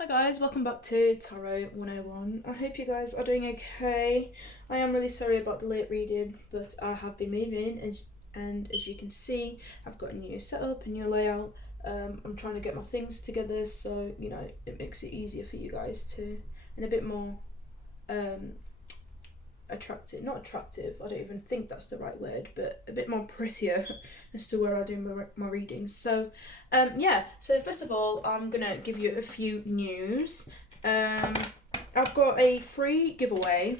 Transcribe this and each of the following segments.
Hi guys, welcome back to Tarot 101. I hope you guys are doing okay. I am really sorry about the late reading, but I have been moving and as you can see, I've got a new setup, a new layout. I'm trying to get my things together so, it makes it easier for you guys to, and a bit more not attractive, I don't even think that's the right word, but a bit more prettier as to where I do my readings. So so first of all, I'm gonna give you a few news. I've got a free giveaway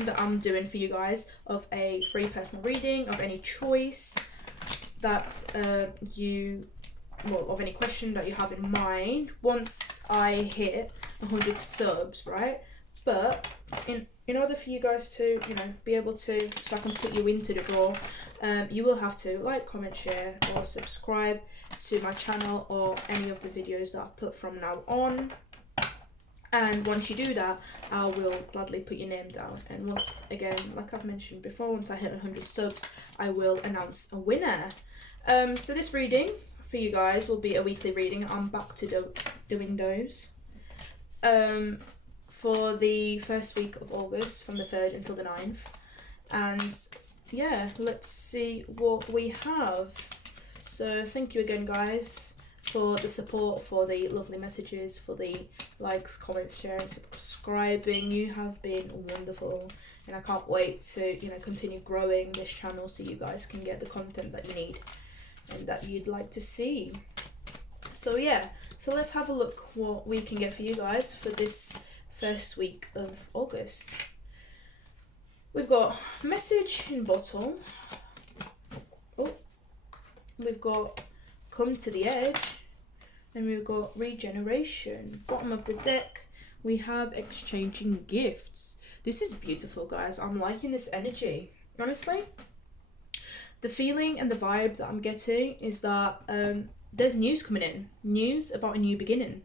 that I'm doing for you guys of a free personal reading of any choice that of any question that you have in mind once I hit 100 subs, right? But in order for you guys to, be able to, so I can put you into the draw, you will have to like, comment, share, or subscribe to my channel or any of the videos that I put from now on. And once you do that, I will gladly put your name down. And once again, like I've mentioned before, once I hit 100 subs, I will announce a winner. So this reading for you guys will be a weekly reading. I'm back to doing those. For the first week of August, from the 3rd until the 9th. And yeah, let's see what we have. So thank you again, guys, for the support, for the lovely messages, for the likes, comments, sharing, subscribing. You have been wonderful, and I can't wait to, continue growing this channel so you guys can get the content that you need and that you'd like to see. So yeah, so let's have a look what we can get for you guys for this first week of August. We've got message in bottle. Oh, we've got come to the edge, and we've got regeneration. Bottom of the deck, we have exchanging gifts. This is beautiful, guys. I'm liking this energy. Honestly, the feeling and the vibe that I'm getting is that there's news coming in. News about a new beginning.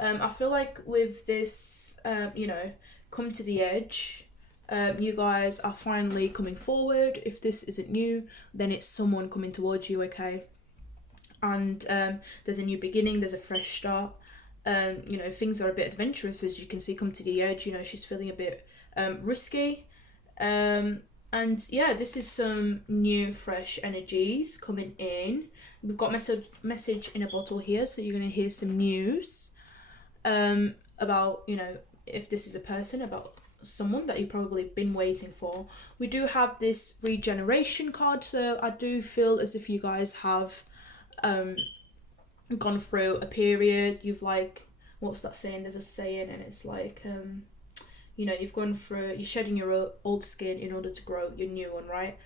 I feel like with this, come to the edge, you guys are finally coming forward. If this isn't new, then it's someone coming towards you, okay? And there's a new beginning, there's a fresh start. Things are a bit adventurous, as you can see, come to the edge. She's feeling a bit risky. And yeah, this is some new, fresh energies coming in. We've got message in a bottle here, so you're going to hear some news. About, if this is a person, about someone that you've probably been waiting for. We do have this regeneration card, so I do feel as if you guys have gone through a period. You've what's that saying? There's a saying, and it's you've gone through, you're shedding your old skin in order to grow your new one, right?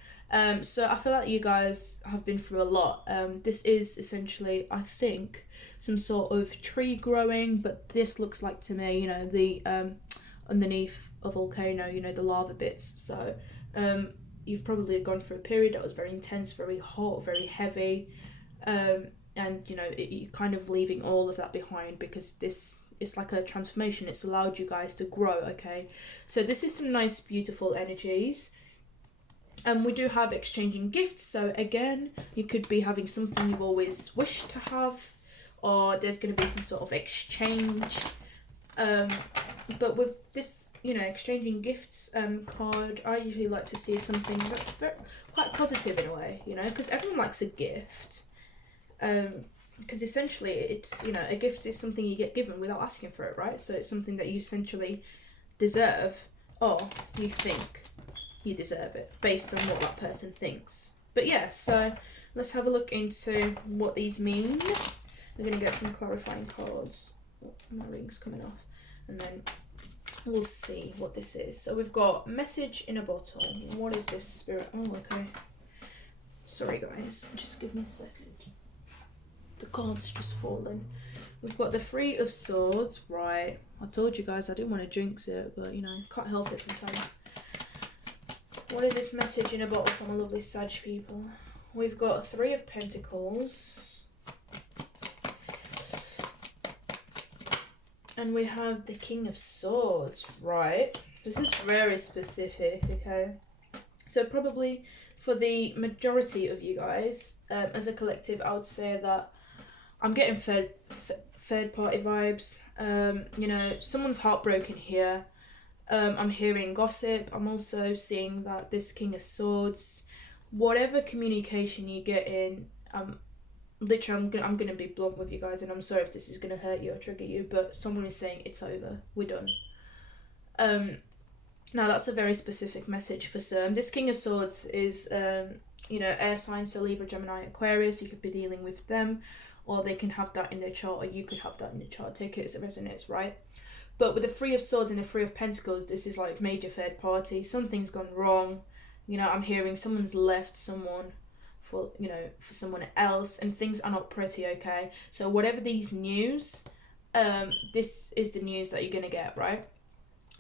So I feel like you guys have been through a lot. This is essentially, I think, some sort of tree growing, but this looks like to me, the underneath a volcano, the lava bits. So you've probably gone through a period that was very intense, very hot, very heavy, and you're kind of leaving all of that behind, because it's like a transformation. It's allowed you guys to grow, okay? So this is some nice, beautiful energies. And we do have exchanging gifts. So again, you could be having something you've always wished to have, or there's going to be some sort of exchange. But with this, exchanging gifts card, I usually like to see something that's quite positive in a way, because everyone likes a gift. Because essentially it's, a gift is something you get given without asking for it, right? So it's something that you essentially deserve, or you think you deserve it based on what that person thinks. But yeah, so let's have a look into what these mean. We're going to get some clarifying cards. Oh, my ring's coming off. And then we'll see what this is. So we've got message in a bottle. What is this, Spirit? Oh, okay. Sorry, guys. Just give me a second. The card's just fallen. We've got the Three of Swords. Right. I told you guys I didn't want to jinx it, but, can't help it sometimes. What is this message in a bottle from a lovely Sag people? We've got Three of Pentacles. And we have the King of Swords, right? This is very specific, okay? So probably for the majority of you guys, as a collective, I would say that I'm getting third party vibes. You know, someone's heartbroken here. I'm hearing gossip. I'm also seeing that this King of Swords, whatever communication you get in, literally, I'm gonna be blunt with you guys, and I'm sorry if this is gonna hurt you or trigger you, but someone is saying it's over. We're done. Now that's a very specific message for some. This King of Swords is, you know, air signs, so Libra, Gemini, Aquarius. You could be dealing with them, or they can have that in their chart, or you could have that in your chart. Take it as it resonates, right? But with the Three of Swords and the Three of Pentacles, this is like major third party. Something's gone wrong. You know, I'm hearing someone's left someone for, you know, for someone else, and things are not pretty, okay? So whatever these news, this is the news that you're gonna get, right?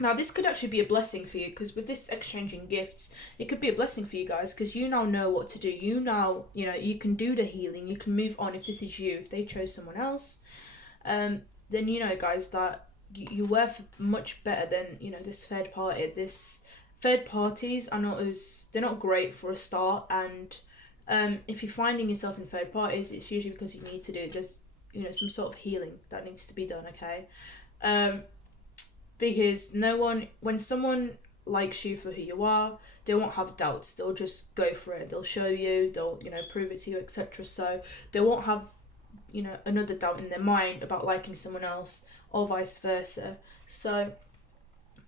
Now, this could actually be a blessing for you, because with this exchanging gifts, it could be a blessing for you guys, because you now know what to do. You now, you know, you can do the healing. You can move on if this is you. If they chose someone else, then you know, guys, that you're worth much better than, you know, this third party. This third parties are not they're not great for a start, and if you're finding yourself in third parties, it's usually because you need to do just, you know, some sort of healing that needs to be done, okay? Because when someone likes you for who you are, they won't have doubts. They'll just go for it. They'll show you, they'll, you know, prove it to you, etc. So they won't have, you know, another doubt in their mind about liking someone else, or vice versa. So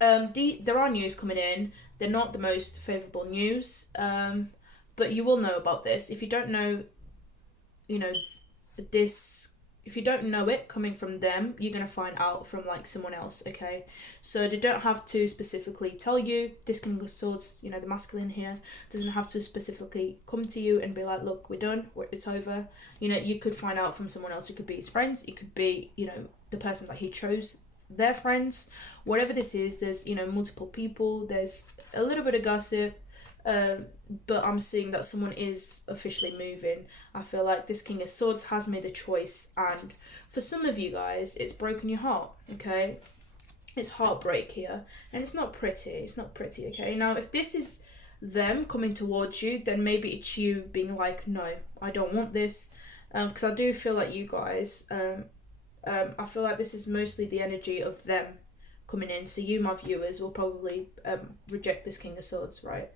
there are news coming in. They're not the most favourable news, but you will know about this. If you don't know, you know, this, if you don't know it coming from them, you're going to find out from like someone else, okay? So they don't have to specifically tell you. This King of Swords, you know, the masculine here, doesn't have to specifically come to you and be like, look, we're done, it's over. You know, you could find out from someone else. It could be his friends, it could be, you know, the person that he chose, their friends. Whatever this is, there's, you know, multiple people, there's a little bit of gossip, but I'm seeing that someone is officially moving. I feel like this King of Swords has made a choice, and for some of you guys, it's broken your heart, okay? It's heartbreak here, and it's not pretty, okay? Now, if this is them coming towards you, then maybe it's you being like, no, I don't want this, because I do feel like you guys, I feel like this is mostly the energy of them coming in, so you, my viewers, will probably reject this King of Swords, right?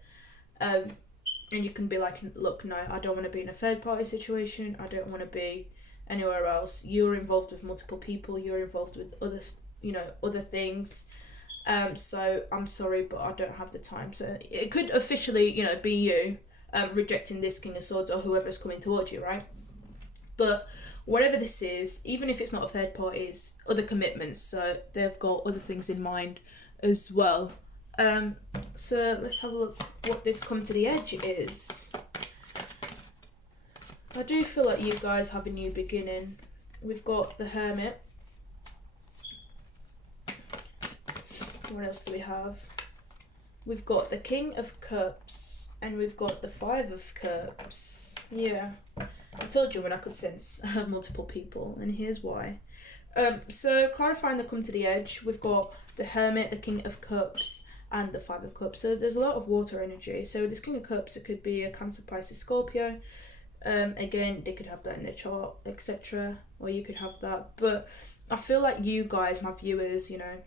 And you can be like, look, no, I don't want to be in a third party situation. I don't want to be anywhere else. You're involved with multiple people. You're involved with other, you know, other things. So I'm sorry, but I don't have the time. So it could officially, you know, be you rejecting this King of Swords, or whoever's coming towards you, right? But whatever this is, even if it's not a third party, it's other commitments. So they've got other things in mind as well. So let's have a look what this come to the edge is. I do feel like you guys have a new beginning. We've got the Hermit. What else do we have? We've got the King of Cups, and we've got the Five of Cups. Yeah, I told you when I could sense multiple people, and here's why. So clarifying the come to the edge, we've got the Hermit, the King of Cups, and the Five of Cups. So there's a lot of water energy. So this King of Cups, it could be a Cancer, Pisces, Scorpio. Again, they could have that in their chart, etc. Or you could have that. But I feel like you guys, my viewers, you know,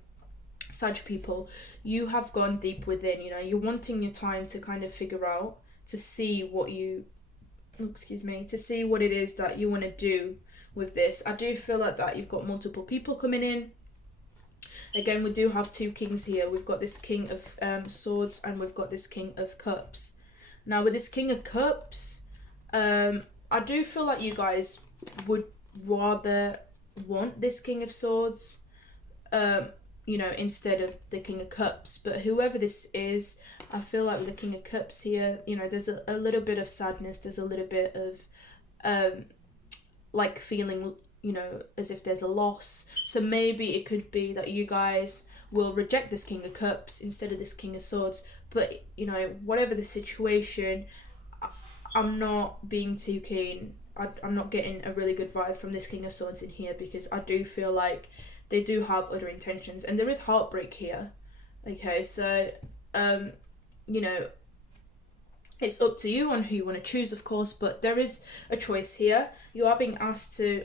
Sag people, you have gone deep within. You know, you're wanting your time to kind of figure out, to see what you, to see what it is that you want to do with this. I do feel like that you've got multiple people coming in. Again, we do have two kings here. We've got this King of Swords, and we've got this King of Cups. Now, with this King of Cups, I do feel like you guys would rather want this King of Swords, you know, instead of the King of Cups. But whoever this is, I feel like with the King of Cups here, you know, there's a little bit of sadness. There's a little bit of, like, feeling, you know, as if there's a loss. So maybe it could be that you guys will reject this King of Cups instead of this King of Swords. But, you know, whatever the situation, I'm not being too keen. I'm not getting a really good vibe from this King of Swords in here, because I do feel like they do have other intentions, and there is heartbreak here. Okay, so, you know, it's up to you on who you want to choose, of course, but there is a choice here. You are being asked to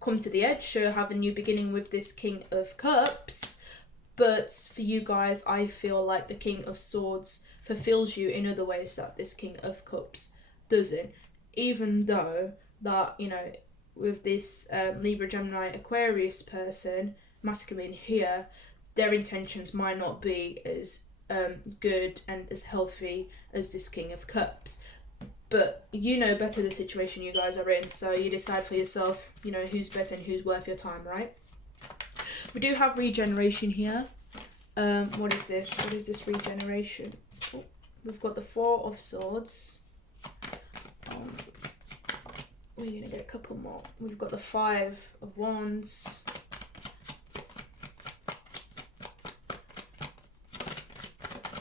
come to the edge, so have a new beginning with this King of Cups. But for you guys, I feel like the King of Swords fulfills you in other ways that this King of Cups doesn't. Even though that, you know, with this Libra, Gemini, Aquarius person, masculine here, their intentions might not be as good and as healthy as this King of Cups. But you know better the situation you guys are in, so you decide for yourself, you know, who's better and who's worth your time, right? We do have regeneration here. What is this? What is this regeneration? Oh, we've got the Four of Swords. We're going to get a couple more. We've got the Five of Wands.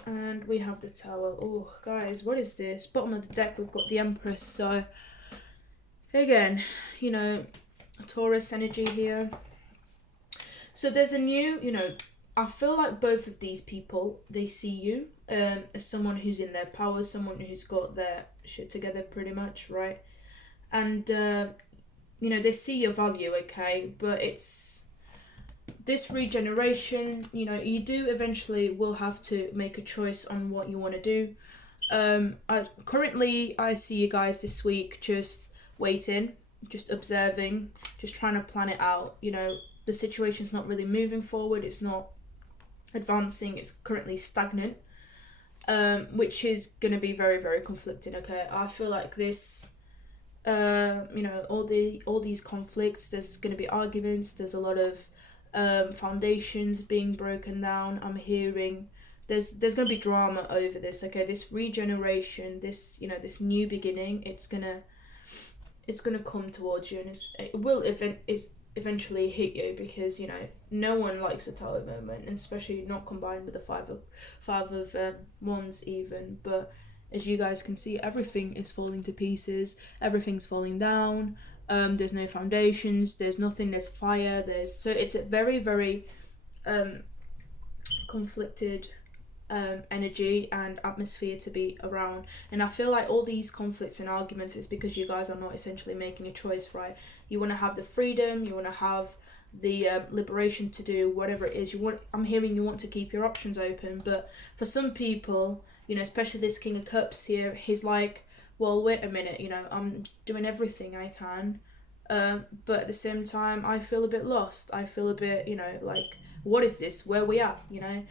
And we have the Tower. Oh, guys, what is this? Bottom of the deck, we've got the Empress. So, again, you know, Taurus energy here. So there's a new, you know, I feel like both of these people, they see you as someone who's in their power, someone who's got their shit together pretty much, right? And, you know, they see your value, okay? But it's this regeneration, you know, you do eventually will have to make a choice on what you want to do. Currently, I see you guys this week just waiting, just observing, just trying to plan it out. You know, the situation's not really moving forward. It's not advancing. It's currently stagnant, which is going to be very, very conflicting, okay? I feel like this, you know, all these conflicts, there's going to be arguments. There's a lot of foundations being broken down. I'm hearing there's going to be drama over this, okay? This regeneration, this, you know, this new beginning, it's gonna come towards you, and it will eventually hit you, because, you know, no one likes a Tower moment, and especially not combined with the five of Wands even. But as you guys can see, everything is falling to pieces, everything's falling down. There's no foundations, there's nothing, there's fire, so it's a very, very conflicted energy and atmosphere to be around. And I feel like all these conflicts and arguments is because you guys are not essentially making a choice, right? You want to have the freedom, you want to have the liberation to do whatever it is you want. I'm hearing you want to keep your options open, but for some people, you know, especially this King of Cups here, he's like, well, wait a minute, you know, I'm doing everything I can, but at the same time, I feel a bit lost. I feel a bit, you know, like, what is this? Where we at? You know,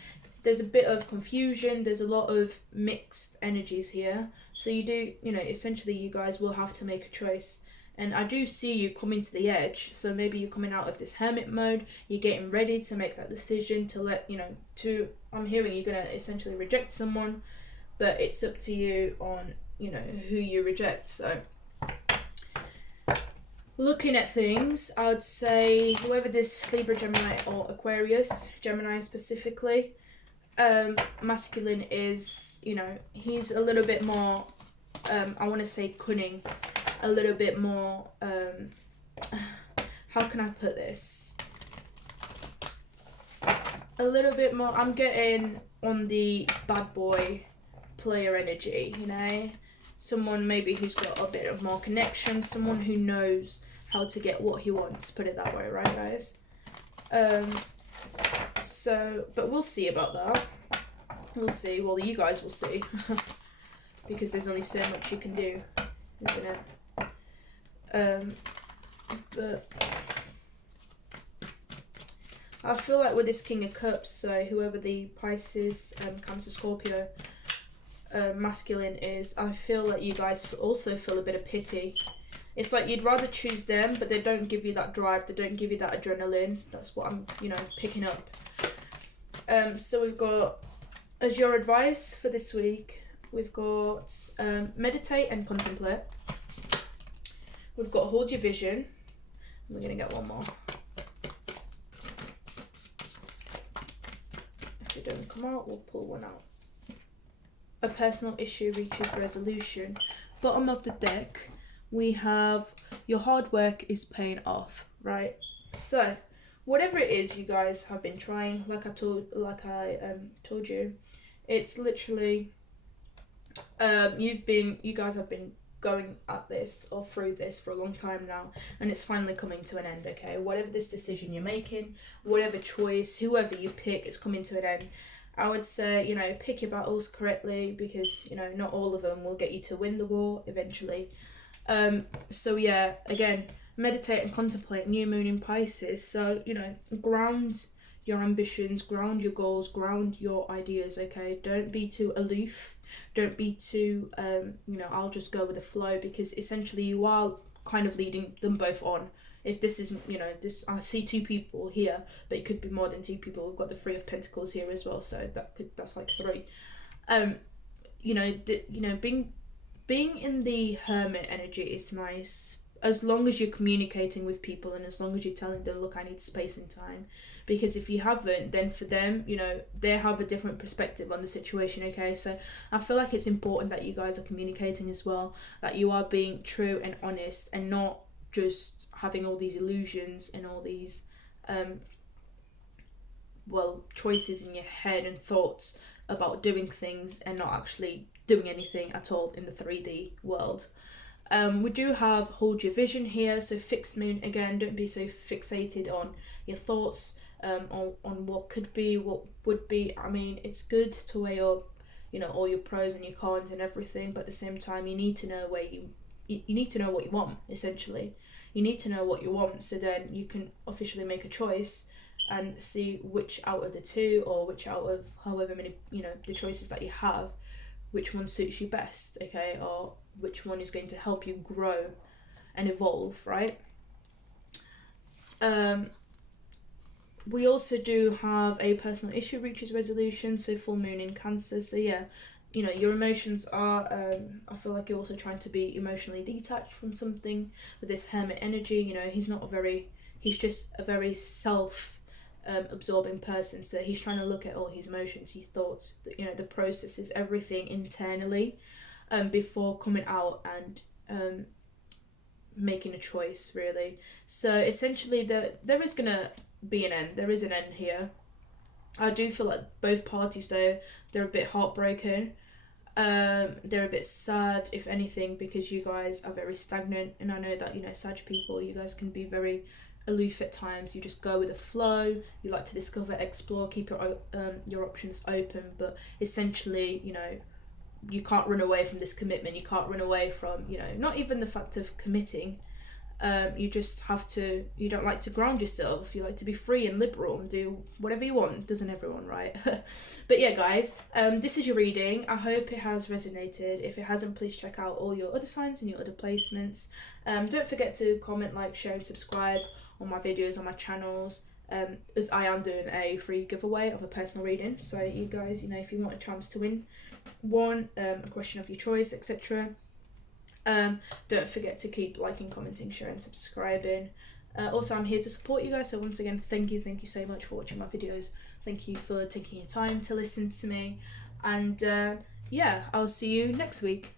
there's a bit of confusion. There's a lot of mixed energies here. So you do, you know, essentially you guys will have to make a choice. And I do see you coming to the edge. So maybe you're coming out of this hermit mode. You're getting ready to make that decision to let, you know, I'm hearing you're going to essentially reject someone, but it's up to you on, you know, who you reject. So looking at things, I would say whoever this Libra, Gemini or Aquarius, Gemini specifically, masculine is, you know, he's a little bit more, I want to say cunning, a little bit more, how can I put this? A little bit more, I'm getting on the bad boy player energy, you know? Someone maybe who's got a bit of more connection, someone who knows how to get what he wants, put it that way, right, guys? So, but we'll see about that. We'll see. Well, you guys will see. Because there's only so much you can do, isn't it? But I feel like with this King of Cups, so whoever the Pisces, Cancer, Scorpio, masculine is, I feel like you guys also feel a bit of pity. It's like you'd rather choose them, but they don't give you that drive, they don't give you that adrenaline. That's what I'm, you know, picking up. So we've got, as your advice for this week, we've got meditate and contemplate. We've got hold your vision. We're going to get one more. If it don't come out, we'll pull one out. A personal issue reaches resolution. Bottom of the deck, we have your hard work is paying off, right? So whatever it is you guys have been trying, like I told you, it's literally you guys have been going at this or through this for a long time now, and it's finally coming to an end, okay? Whatever this decision you're making, whatever choice, whoever you pick, it's coming to an end. I would say, you know, pick your battles correctly, because, you know, not all of them will get you to win the war eventually. So yeah, again, meditate and contemplate, new moon in Pisces. So, you know, ground your ambitions, ground your goals, ground your ideas, okay? Don't be too aloof. Don't be too, you know, I'll just go with the flow, because essentially you are kind of leading them both on. If this is, you know, this, I see two people here, but it could be more than two people. We've got the Three of Pentacles here as well, so that's like three. You know, being in the Hermit energy is nice, as long as you're communicating with people and as long as you're telling them, look, I need space and time. Because if you haven't, then for them, you know, they have a different perspective on the situation, okay? So I feel like it's important that you guys are communicating as well, that you are being true and honest, and not just having all these illusions and all these choices in your head and thoughts about doing things and not actually doing anything at all in the 3D world. We do have hold your vision here, so fixed moon. Again, don't be so fixated on your thoughts, on what could be, what would be. I mean, it's good to weigh up, you know, all your pros and your cons and everything, but at the same time, you need to know where you need to know what you want, essentially. You need to know what you want, so then you can officially make a choice and see which out of the two, or which out of however many, you know, the choices that you have, which one suits you best, okay? Or which one is going to help you grow and evolve, right? We also do have a personal issue reaches resolution, so full moon in Cancer. So yeah, you know, your emotions are, I feel like you're also trying to be emotionally detached from something with this Hermit energy. You know, he's just a very absorbing person, so he's trying to look at all his emotions, his thoughts, you know, the processes, everything internally, before coming out and making a choice, really. So essentially there is gonna be an end. There is an end here. I do feel like both parties, though, they're a bit heartbroken. They're a bit sad, if anything, because you guys are very stagnant, and I know that, you know, Sag people, you guys can be very aloof at times. You just go with the flow. You like to discover, explore, keep your options open, but essentially, you know, you can't run away from this commitment. You can't run away from, you know, not even the fact of committing. You just have to, you don't like to ground yourself, you like to be free and liberal and do whatever you want, doesn't everyone, right? But yeah, guys, this is your reading. I hope it has resonated. If it hasn't, please check out all your other signs and your other placements. Don't forget to comment, like, share and subscribe on my videos, on my channels, as I am doing a free giveaway of a personal reading. So you guys, you know, if you want a chance to win one, a question of your choice, etc., don't forget to keep liking, commenting, sharing, subscribing. Also, I'm here to support you guys, so once again, thank you so much for watching my videos. Thank you for taking your time to listen to me, and yeah, I'll see you next week.